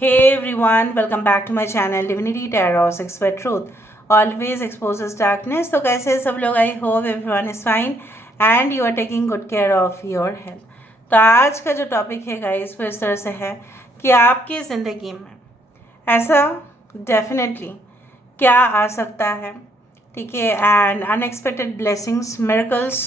Hey everyone, welcome back to my channel Divinity Tarot 6 where truth always exposes darkness. तो कैसे सब लोग? I hope everyone is fine and you are taking good care of your health. तो आज का जो topic है guys वो इस तरह से है कि आपकी ज़िंदगी में ऐसा डेफिनेटली क्या आ सकता है, ठीक है, and unexpected blessings, miracles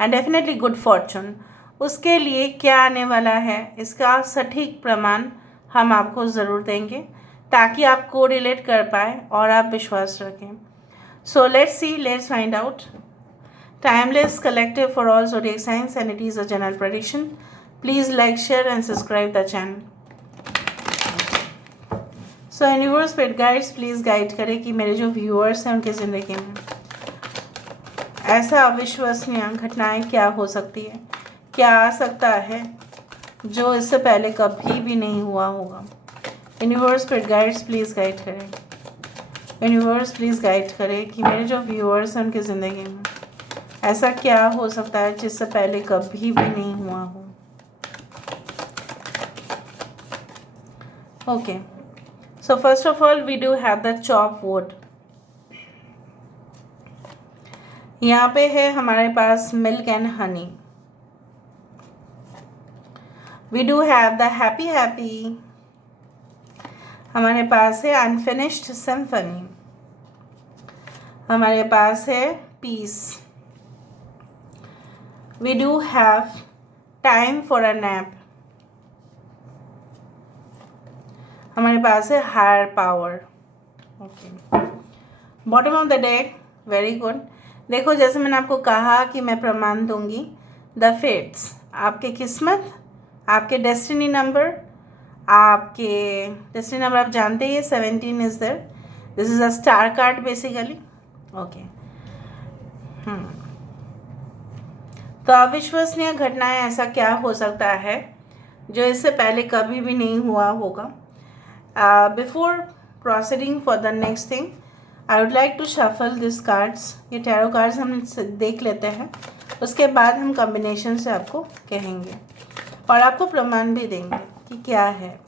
and definitely good Fortune, उसके लिए क्या आने वाला है इसका सटीक प्रमाण हम आपको ज़रूर देंगे ताकि आप को रिलेट कर पाए और आप विश्वास रखें। So let's see, let's find out. Timeless collective for all zodiac signs and it is a general prediction. Please like, share and subscribe the channel. So universe spirit guides please guide करें कि मेरे जो viewers हैं उनकी ज़िंदगी में ऐसा अविश्वसनीय घटनाएं क्या हो सकती है, क्या आ सकता है जो इससे पहले कभी भी नहीं हुआ होगा। Universe spirit guides please guide करें, यूनिवर्स प्लीज़ गाइड करें कि मेरे जो व्यूअर्स हैं उनकी ज़िंदगी में ऐसा क्या हो सकता है जिससे पहले कभी भी नहीं हुआ हो। Okay, so first of all we do have the chop wood. यहाँ पे है हमारे पास milk and honey. We do have the happy happy. हमारे पास है अनफिनिश्ड सिम्फनी। हमारे पास है peace. We do have time for a nap. हमारे पास है higher power. Okay, bottom of the deck, very good. देखो, जैसे मैंने आपको कहा कि मैं प्रमाण दूंगी द फेट्स, आपके किस्मत, आपके डेस्टिनी नंबर, आपके डेस्टिनी नंबर आप जानते ही, 17 is there. This is a star card basically. Okay, तो अविश्वसनीय घटनाएं ऐसा क्या हो सकता है जो इससे पहले कभी भी नहीं हुआ होगा। Before proceeding for the next thing I would like to shuffle this cards. ये टैरो कार्ड्स हम देख लेते हैं, उसके बाद हम कॉम्बिनेशन से आपको कहेंगे और आपको प्रमाण भी देंगे कि क्या है।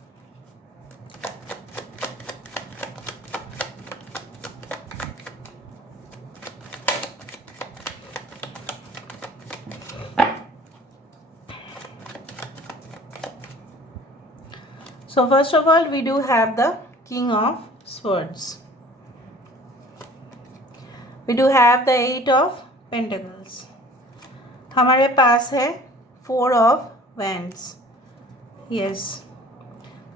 So first of all we do have the King of Swords. We do have the 8 of Pentacles. हमारे पास है 4 of Wands. Yes.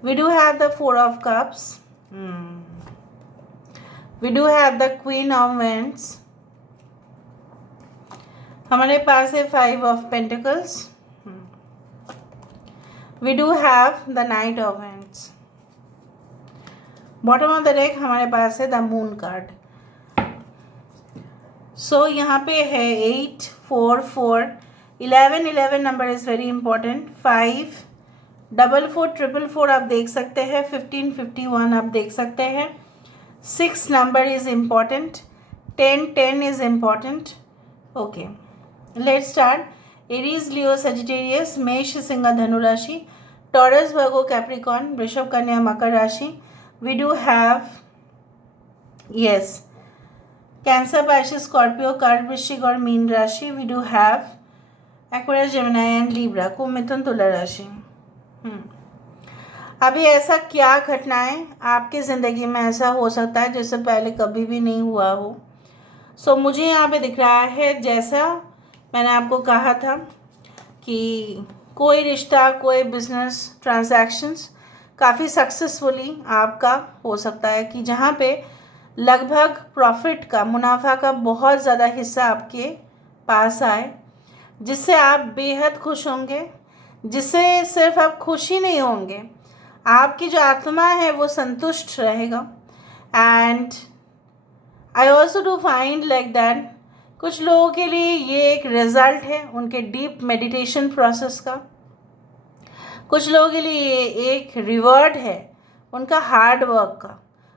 We do have the 4 of Cups. We do have the Queen of Wands. हमारे पास है 5 of Pentacles. We do have the Knight of Wands. Bottom of the deck हमारे पास है the Moon card. So यहाँ पे है 8, 4, 4, 11, 11 number is very important. 5, 4, 4, 4, 4 आप देख सकते हैं। 15, 51 आप देख सकते हैं। 6 number is important. 10, 10 is important. Okay, let's start. Aries, Leo, Sagittarius, मेष, सिंह, धनु राशि, टॉरस, वर्गो, कैप्रिकॉर्न, वृषभ, कन्या, मकर राशि। We do have yes Cancer, Pisces, Scorpio, कर्क, वृश्चिक और मीन राशि। We do have Aquarius, Gemini and Libra, कुंभ, मिथुन, तुला राशि। अभी ऐसा क्या घटनाएं आपकी ज़िंदगी में ऐसा हो सकता है जिससे पहले कभी भी नहीं हुआ हो। सो मुझे यहाँ पे दिख रहा है, जैसा मैंने आपको कहा था कि कोई रिश्ता, कोई बिजनेस ट्रांजैक्शंस काफ़ी सक्सेसफुली आपका हो सकता है कि जहाँ पे लगभग प्रॉफिट का, मुनाफा का बहुत ज़्यादा हिस्सा आपके पास आए, जिससे आप बेहद खुश होंगे, जिससे सिर्फ आप खुश ही नहीं होंगे, आपकी जो आत्मा है वो संतुष्ट रहेगा। And I also do find like that कुछ लोगों के लिए ये एक रिज़ल्ट है उनके डीप मेडिटेशन प्रोसेस का। कुछ लोगों के लिए ये एक रिवॉर्ड है उनका हार्ड वर्क का,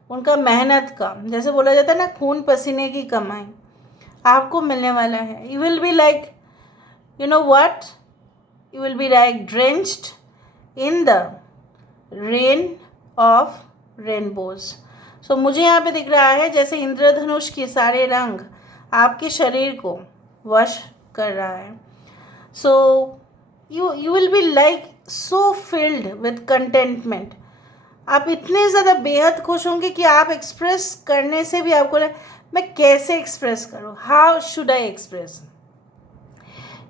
उनका मेहनत का। जैसे बोला जाता है ना, खून पसीने की कमाई आपको मिलने वाला है। You will be like, you know what, you will be like drenched in the rain of rainbows. So मुझे यहाँ पे दिख रहा है जैसे इंद्रधनुष के सारे रंग आपके शरीर को वश कर रहा है। So you will be like so filled with contentment. आप इतने ज़्यादा बेहद खुश होंगे कि आप एक्सप्रेस करने से भी आपको मैं कैसे एक्सप्रेस करूँ, हाउ शुड आई एक्सप्रेस।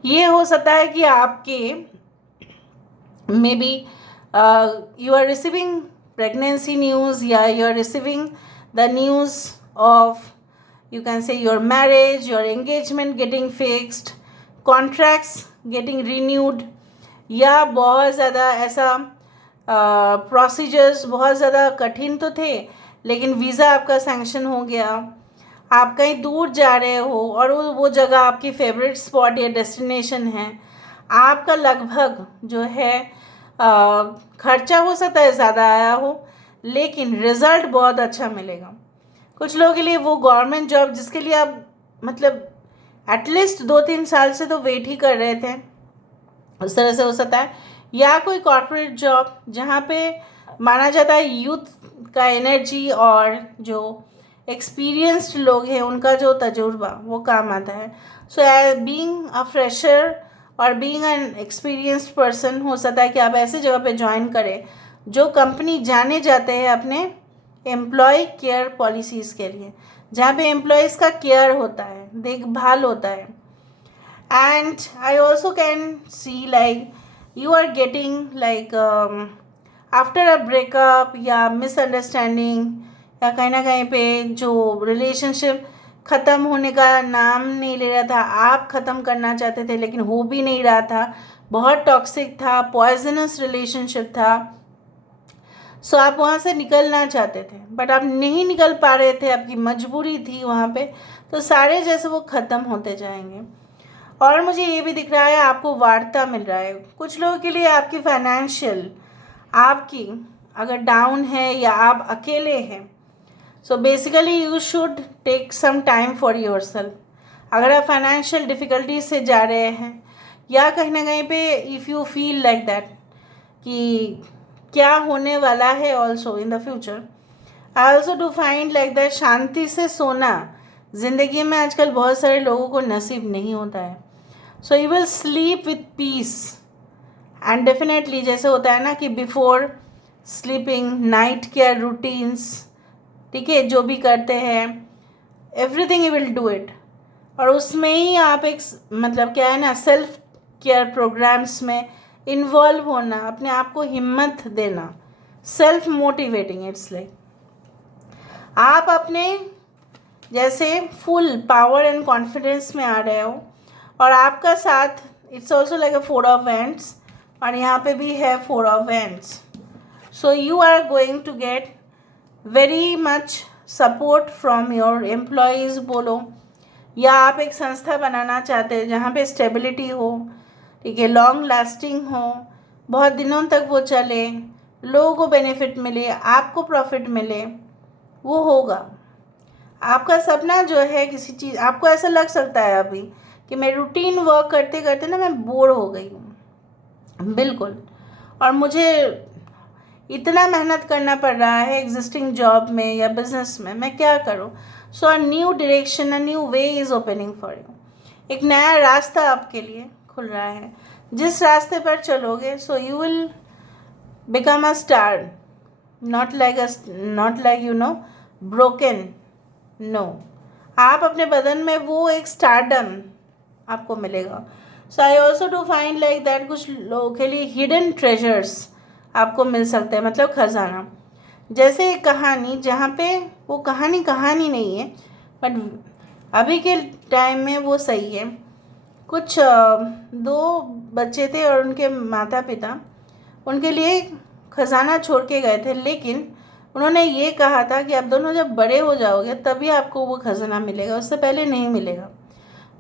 ये हो सकता है कि आपके maybe you are receiving pregnancy news, yeah, you're receiving the news of, you can say, your marriage, your engagement getting fixed, contracts getting renewed, या बहुत ज़्यादा ऐसा प्रोसीजर्स बहुत ज़्यादा कठिन तो थे लेकिन वीज़ा आपका सैंक्शन हो गया, आप कहीं दूर जा रहे हो और वो जगह आपकी फेवरेट स्पॉट या डेस्टिनेशन है, आपका लगभग जो है खर्चा हो सकता है ज़्यादा आया हो लेकिन रिज़ल्ट बहुत अच्छा मिलेगा। कुछ लोगों के लिए वो गवर्नमेंट जॉब जिसके लिए आप मतलब एटलीस्ट 2-3 साल से तो वेट ही कर रहे थे, उस तरह से हो सकता है, या कोई कॉर्पोरेट जॉब जहाँ पे माना जाता है यूथ का एनर्जी और जो एक्सपीरियंस्ड लोग हैं उनका जो तजुर्बा वो काम आता है। सो बीइंग अ फ्रेशर और बीइंग एन एक्सपीरियंस्ड पर्सन हो सकता है कि आप ऐसी जगह पे ज्वाइन करें जो कंपनी जाने जाते हैं अपने एम्प्लॉय केयर पॉलिसीज़ के लिए, जहाँ पे एम्प्लॉयज़ का केयर होता है, देखभाल होता है। And I also can see like you are getting like after a breakup या मिसअंडरस्टैंडिंग या कहीं ना कहीं पे जो रिलेशनशिप ख़त्म होने का नाम नहीं ले रहा था, आप ख़त्म करना चाहते थे लेकिन हो भी नहीं रहा था, बहुत टॉक्सिक था, पॉइजनस रिलेशनशिप था। सो आप वहाँ से निकलना चाहते थे बट आप नहीं निकल पा रहे थे, आपकी मजबूरी थी वहाँ पे, तो सारे जैसे वो ख़त्म होते जाएंगे। और मुझे ये भी दिख रहा है आपको वार्ता मिल रहा है। कुछ लोगों के लिए आपकी फाइनेंशियल आपकी अगर डाउन है या आप अकेले हैं, so basically you should take some time for yourself. अगर आप फाइनेंशियल डिफ़िकल्टीज से जा रहे हैं या कहीं ना कहीं पे if you feel like that कि क्या होने वाला है also in the future, I also do find like that शांति से सोना ज़िंदगी में आजकल बहुत सारे लोगों को नसीब नहीं होता है। So you will sleep with peace and definitely जैसे होता है ना कि before sleeping night care routines, ठीक है, जो भी करते हैं everything you will do it, और उसमें ही आप एक मतलब क्या है ना सेल्फ केयर प्रोग्राम्स में इन्वॉल्व होना, अपने आप को हिम्मत देना, सेल्फ मोटिवेटिंग। इट्स लाइक आप अपने जैसे फुल पावर एंड कॉन्फिडेंस में आ रहे हो और आपका साथ it's also like a 4 of wands और यहाँ पे भी है 4 of wands. So you are going to get very much support from your employees बोलो, या आप एक संस्था बनाना चाहते हैं जहाँ पे स्टेबिलिटी हो, ठीक है, लॉन्ग लास्टिंग हो, बहुत दिनों तक वो चले, लोगों को बेनिफिट मिले, आपको प्रॉफिट मिले, वो होगा। आपका सपना जो है किसी चीज़, आपको ऐसा लग सकता है अभी कि मैं रूटीन वर्क करते करते ना मैं बोर हो गई हूँ, बिल्कुल, और मुझे इतना मेहनत करना पड़ रहा है एग्जिस्टिंग जॉब में या बिजनेस में, मैं क्या करूँ। So a new direction, a new way is opening for you. एक नया रास्ता आपके लिए खुल रहा है, जिस रास्ते पर चलोगे so you will become a star, not like you know broken, no, आप अपने बदन में वो एक स्टारडम आपको मिलेगा। So I also do find like that कुछ लोगों के लिए हिडन ट्रेजर्स आपको मिल सकते हैं, मतलब खजाना, जैसे एक कहानी जहाँ पे वो कहानी नहीं है बट अभी के टाइम में वो सही है। कुछ 2 बच्चे थे और उनके माता पिता उनके लिए खजाना छोड़ के गए थे, लेकिन उन्होंने ये कहा था कि आप दोनों जब बड़े हो जाओगे तभी आपको वो खजाना मिलेगा, उससे पहले नहीं मिलेगा।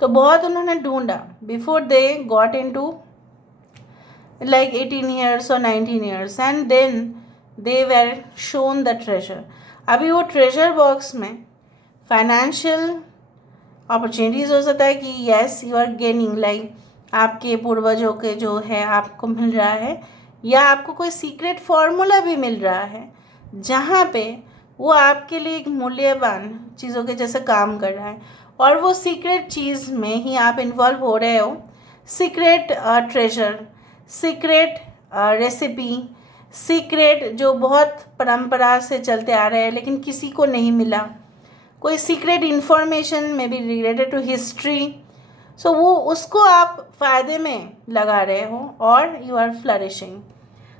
तो बहुत उन्होंने ढूंढा before they got into like 18 years or 19 years and then they were shown the treasure। अभी वो ट्रेजर बॉक्स में फाइनेंशियल अपॉर्चुनिटीज़ हो सकता है कि yes you are gaining, like आपके पूर्वजों के जो है आपको मिल रहा है, या आपको कोई सीक्रेट फार्मूला भी मिल रहा है जहाँ पे वो आपके लिए एक मूल्यवान चीज़ों के जैसे काम कर रहा है और वो सीक्रेट चीज़ में ही आप इन्वॉल्व हो रहे हो। Secret treasure, secret recipe, secret जो बहुत परंपरा से चलते आ रहे हैं लेकिन किसी को नहीं मिला, कोई सीक्रेट इन्फॉर्मेशन में भी रिलेटेड टू हिस्ट्री। सो वो उसको आप फ़ायदे में लगा रहे हो और यू आर फ्लरिशिंग।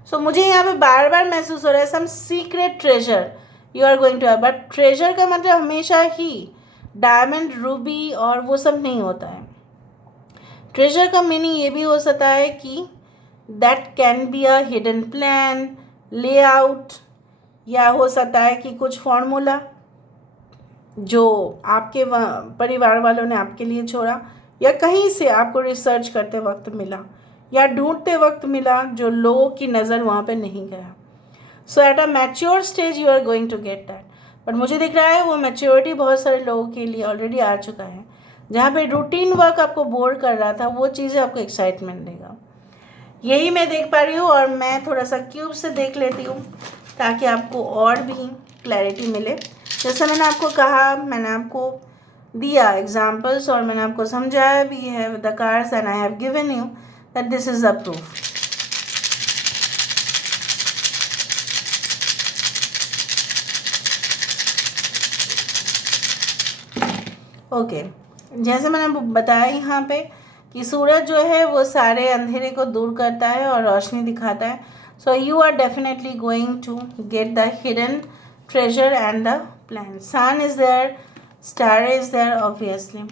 सो मुझे यहाँ पे बार बार महसूस हो रहा है some secret treasure you are going to have. But treasure का मतलब हमेशा ही डायमंड, रूबी और वो सब नहीं होता है। ट्रेजर का मीनिंग ये भी हो सकता है कि that can be a hidden plan, layout, या हो सकता है कि कुछ फॉर्मूला जो आपके परिवार वालों ने आपके लिए छोड़ा, या कहीं से आपको रिसर्च करते वक्त मिला या ढूंढते वक्त मिला जो लोगों की नज़र वहाँ पे नहीं गया। So at a mature stage you are going to get that. But मुझे दिख रहा है वो मैच्योरिटी बहुत सारे लोगों के लिए ऑलरेडी आ चुका है। जहाँ पे रूटीन वर्क आपको बोर कर रहा था वो चीज़ें आपको एक्साइटमेंट देगा। यही मैं देख पा रही हूँ और मैं थोड़ा सा क्यूब से देख लेती हूँ ताकि आपको और भी क्लैरिटी मिले। जैसे मैंने आपको कहा, मैंने आपको दिया एग्जाम्पल्स और मैंने आपको समझाया भी है with the cards and I have given you that this is the proof. Okay, जैसे मैंने बताया यहाँ पे कि सूरज जो है वो सारे अंधेरे को दूर करता है और रोशनी दिखाता है। So you are definitely going to get the hidden treasure and the plan. Sun is there, star is there obviously.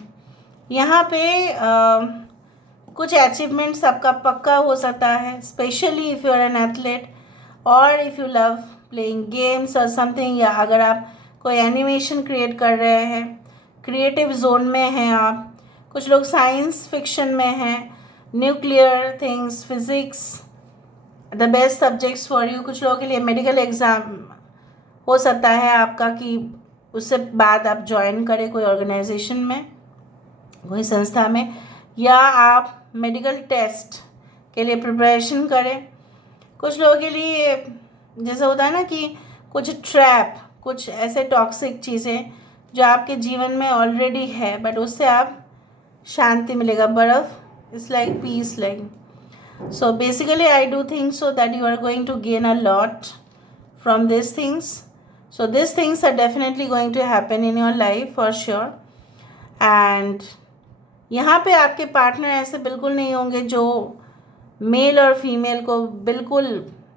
यहाँ पे कुछ अचीवमेंट्स आपका पक्का हो सकता है, specially if you are an athlete और if you love playing games और समथिंग, या अगर आप कोई एनिमेशन क्रिएट कर रहे हैं, क्रिएटिव जोन में हैं आप। कुछ लोग साइंस फिक्शन में हैं, nuclear things, physics the best subjects for you. कुछ लोगों के लिए मेडिकल एग्ज़ाम हो सकता है आपका कि उससे बाद आप ज्वाइन करें कोई ऑर्गेनाइजेशन में, कोई संस्था में, या आप मेडिकल टेस्ट के लिए प्रिपरेशन करें। कुछ लोगों के लिए जैसा होता है ना कि कुछ ट्रैप, कुछ ऐसे टॉक्सिक चीज़ें जो आपके जीवन में ऑलरेडी है बट उससे आप शांति मिलेगा। बर्फ़ is like peace like. So basically I do think so that you are going to gain a lot from these things. So these things are definitely going to happen in your life for sure. And यहाँ पे आपके partner ऐसे बिल्कुल नहीं होंगे जो mail और female को बिल्कुल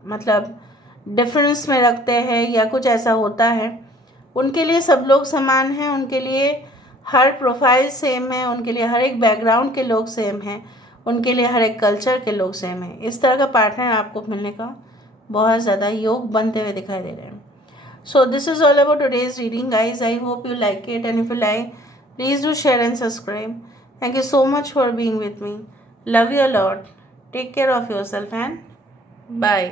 मतलब डिफरेंस में रखते हैं या कुछ ऐसा होता है। उनके लिए सब लोग समान हैं, उनके लिए हर प्रोफाइल सेम है, उनके लिए हर एक बैकग्राउंड के लोग सेम हैं, उनके लिए हर एक कल्चर के लोग सेम हैं। इस तरह का पार्टनर आपको मिलने का बहुत ज़्यादा योग बनते हुए दिखाई दे रहे हैं। So this is all about today's reading guys. I hope you like it, and if you like, please do share and subscribe. Thank you so much for being with me. Love you a lot. Take care of yourself and bye.